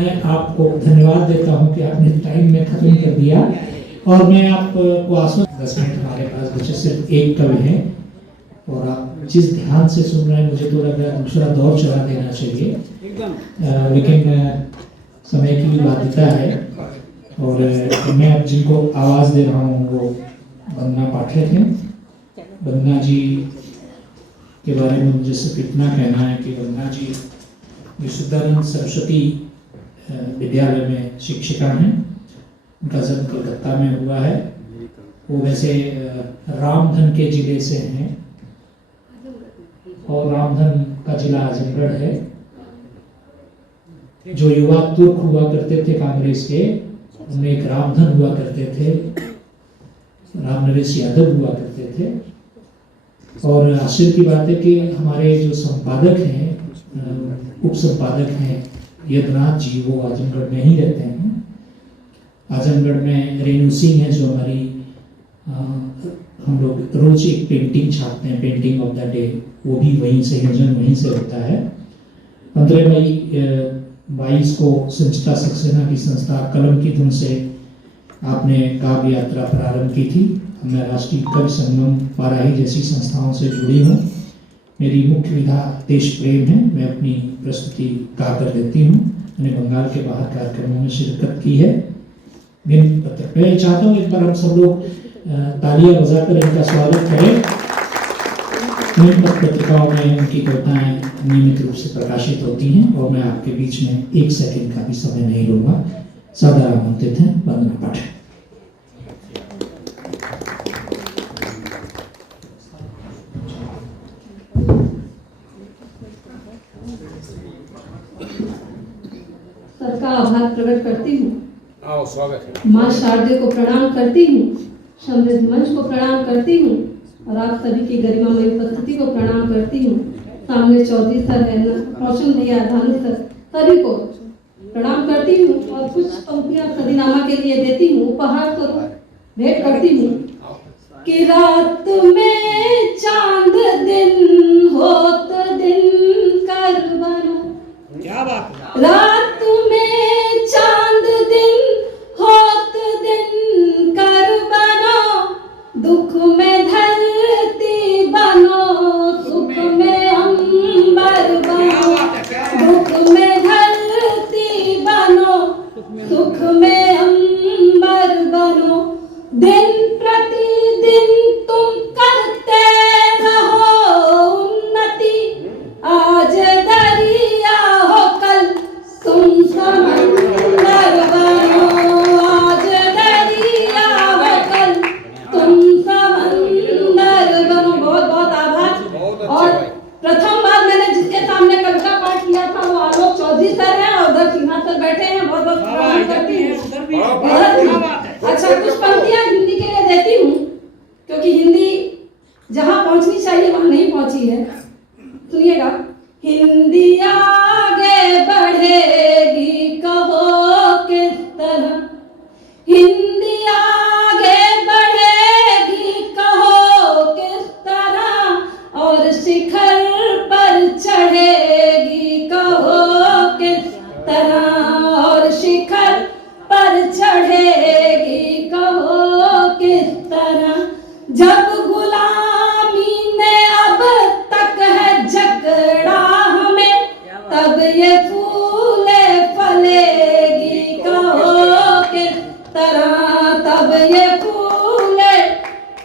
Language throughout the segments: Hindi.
मैं आपको धन्यवाद देता हूं कि आपने टाइम में खत्म कर दिया। और मैं आपको आश्वस्त 10 मिनट हमारे पास बचे, सिर्फ एक कवि है और आप जिस ध्यान से सुन रहे हैं मुझे तो लग रहा है दूसरा दौर चला देना चाहिए, लेकिन समय की भी बाध्यता है। और मैं अब जिनको आवाज़ दे रहा हूँ वो वंदना पाठक हैं। वंदना जी के बारे में मुझे सिर्फ इतना कहना है कि वंदना जी विशुद्धानंद सरस्वती विद्यालय में शिक्षिका हैं। उनका जन्म कलकत्ता में हुआ है। वो वैसे रामधन के जिले से हैं और रामधन का जिला आजमगढ़ है। जो युवा तुर्क हुआ करते थे कांग्रेस के, उनमें एक रामधन हुआ करते थे, रामनरेश यादव हुआ करते थे। और आश्चर्य की बात है कि हमारे जो संपादक हैं, उप संपादक हैं यदुनाथ जी, वो आजमगढ़ में ही रहते हैं। आजमगढ़ में रेणु सिंह है जो हमारी हम लोग रोज एक पेंटिंग छापते हैं, पेंटिंग ऑफ द डे, वो भी वहीं से, संयोजन वहीं से होता है। 15 मई 22 को संचिता सक्सेना की संस्था कलम की धुन से आपने काव्य यात्रा प्रारंभ की थी। मैं राष्ट्रीय कवि संगम पाराही जैसी संस्थाओं से जुड़ी हूँ। मेरी मुख्य विधा देश प्रेम है। मैं अपनी प्रस्तुति गा कर देती हूँ। मैंने बंगाल के बाहर कार्यक्रमों में शिरकत की है। मैं चाहता हूँ एक बार हम सब लोग तालियां बजाकर इनका स्वागत करें। पत्रिकाओं में उनकी कविताएं नियमित रूप से प्रकाशित होती हैं और मैं आपके बीच में 1 सेकंड का भी समय नहीं लूंगा। सादर आमंत्रित हैं वंदना पाठक। सबका आभार प्रकट करती हूँ। स्वागत है। माँ शारदे को प्रणाम करती हूँ, समृद्ध मंच को प्रणाम करती हूँ और आप सभी की गरिमामयी उपस्थिति को प्रणाम करती हूँ। सामने चौधरी सर है, रोशन भैया, धानु सर, सभी को प्रणाम करती हूँ और कुछ पंक्तियाँ सदीनामा के लिए देती हूँ, उपहार स्वरूप भेंट करती हूँ। कि रात में चांद दिन होत दिन कर बनो, क्या बात है। रात में चांद दिन होत दिन कर बनो, दुख में धरती बनो, सुख में अंबर बनो, दुख में धरती बनो, सुख में अंबर बनो। दिन प्रतिदिन तुम करते रहो उन्नति, आज दरिया हो कल तुम समंदर बनो, आज दरिया हो कल तुम समंदर बनो। बहुत बहुत आभार। और प्रथम बार मैंने जिसके सामने कविता पाठ किया था वो आलोक चौधरी सर हैं और उधर सिंहासन बैठे हैं। बहुत बहुत प्रणाम करती हूँ। अच्छा, कुछ पंक्तियां हिंदी के लिए देती हूँ क्योंकि हिंदी जहाँ पहुँचनी चाहिए वहाँ नहीं पहुँची है। सुनिएगा। हिंदी आगे बढ़ेगी कहो किस तरह, हिंदी आगे बढ़ेगी कहो किस तरह, और शिखर पर चढ़ेगी कहो किस तरह, और शिखर पर चढ़ेगी कहो किस तरह। जब गुलामी ने अब तक है जकड़ा हमें, तब ये फूले फलेगी कहो किस तरह, तब ये फूले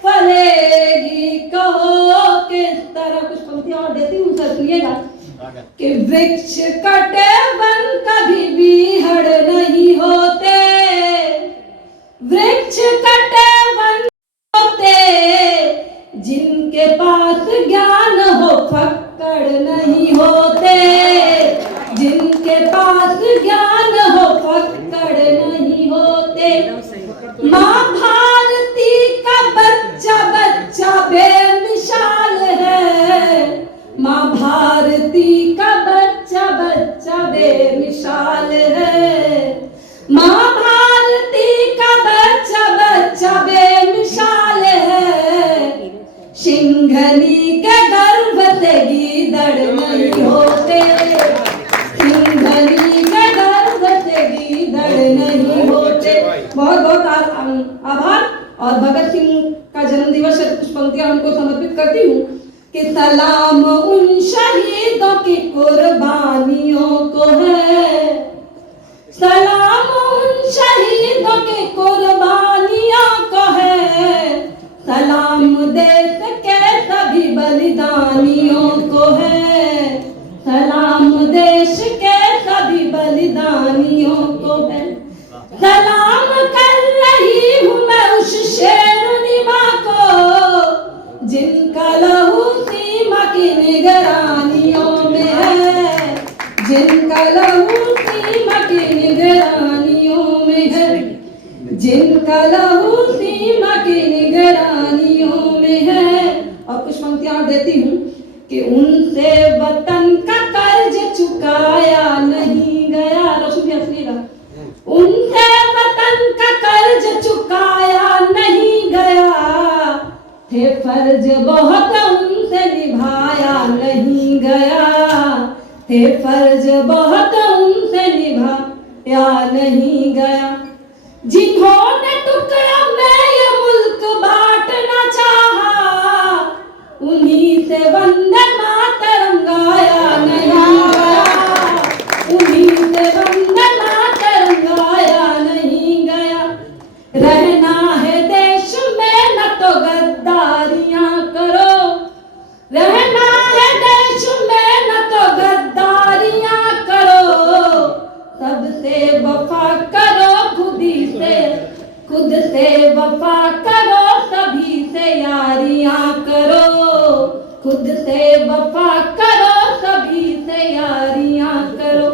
फलेगी कहो किस तरह। कुछ पंक्तियां और देती हूँ सर, सुनिएगा। कि वृक्ष कटे वन कभी भी हड़ नहीं होते, वृक्ष कटे वन होते, जिनके पास ज्ञान हो फक्कड़ नहीं होते, जिनके पास ज्ञान हो फक्कड़ नहीं होते। माँ भारती का बच्चा बच्चा बेमिसाल है, माँ भारती का बच्चा बच्चा बहुत बहुत आभार। और भगत सिंह का जन्म दिवस है, कुछ पंक्तियां उनको समर्पित करती हूँ कि सलाम उन शहीदों की कुर्बानियों को है, सलाम उन शहीदों की कुर्बानियों को है, सलाम देश के सभी बलिदानियों को है, सलाम देश के सभी बलिदानियों को है। सलाम कर रही हूँ मैं उस शेरनी माँ को जिनका लहू सीमा की निगरानियों में है, जिनका लहू सीमा की निगरानियों में है, जिनका लहू सीमा की निगरानियों में है। और कुछ पंक्तियां और देती हूँ कि उनसे वतन का कर्ज चुकाया नहीं गया, रोशन सुनिएगा, उनसे वतन का कर्ज चुकाया नहीं गया, थे फर्ज बहुत उनसे निभाया नहीं गया, थे फर्ज बहुत उनसे निभाया नहीं गया। जिन्होंने टुकड़ा में ये मुल्क बांटना चाहा, उन्हीं से वंदे मातरम गाया नहीं गया, उन्हीं से वंदे मातरम गाया नहीं गया। रहना है देश में न तो गद्दारियां करो, रहना है देश में न तो गद्दारियां करो, सबसे वफा करो खुद से वफा करो, सभी से यारियां करो, खुद से वफा करो, सभी से यारियां करो।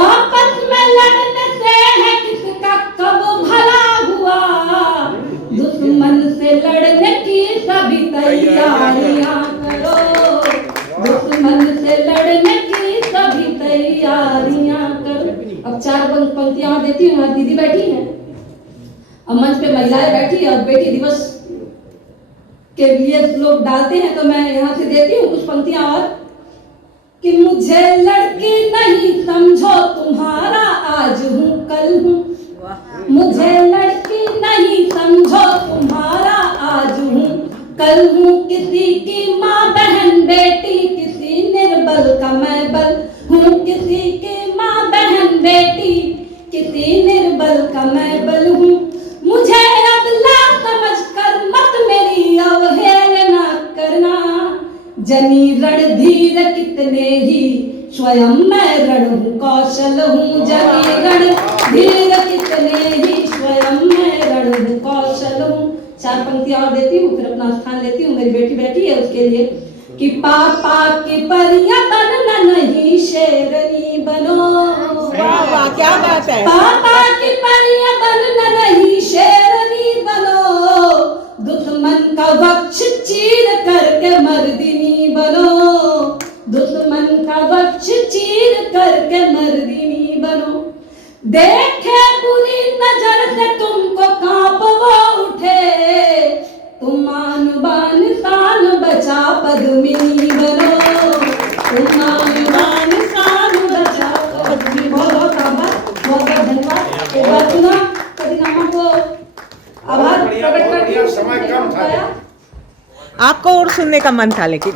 आपस में लड़ने से है किसका कब भला हुआ, दुश्मन से लड़ने की सभी तैयारियां करो, दुश्मन से लड़ने की सभी तैयारियां करो। अब 4 पंक्तियां देती हूँ। हमारी दीदी बैठी है, अब मंच पे महिलाएं बैठी है और बेटी दिवस के लिए लोग डालते हैं, तो मैं यहाँ से देती हूँ कुछ पंक्तियां और कि मुझे लड़की नहीं समझो तुम्हारा आज हूँ कल हूँ, मुझे लड़की नहीं समझो तुम्हारा आज हूँ कल हूँ, किसी की माँ बहन बेटी किसी निर्बल का मैं बल हूँ, किसी की माँ बहन बेटी किसी निर्बल का मैं बल हूँ। मुझे अबला समझ कर मत मेरी अवहेलना करना, जनी रणधीर कितने ही स्वयं मैं रण हूँ कौशल हूँ, जनी रणधीर कितने ही स्वयं मैं रण हूँ कौशल हूँ। 4 पंक्तियां और देती हूँ, फिर अपना स्थान लेती हूँ। मेरी बेटी बैठी है उसके लिए कि पापा की परियां बनना नहीं शेरनी बनो, वाह वाह क्या बात है। पापा की परियां बनना नहीं शेरनी बनो, दुश्मन का वक्ष चीर करके मर्दिनी बनो, दुश्मन का वक्ष चीर करके मर्दिनी बनो। देखे बुरी नजर से तुमको कांप वो उठे, तुम आन बान शान बचा पद्मिनी बनो, तुम आन बान शान बचा पद्मिनी। बहुत बहुत आभार, बहुत बहुत धन्यवाद। एक बार पुनः कदीनामा को आभार प्रकट करती हूँ। समय कम था, आपको और सुनने का मन था लेकिन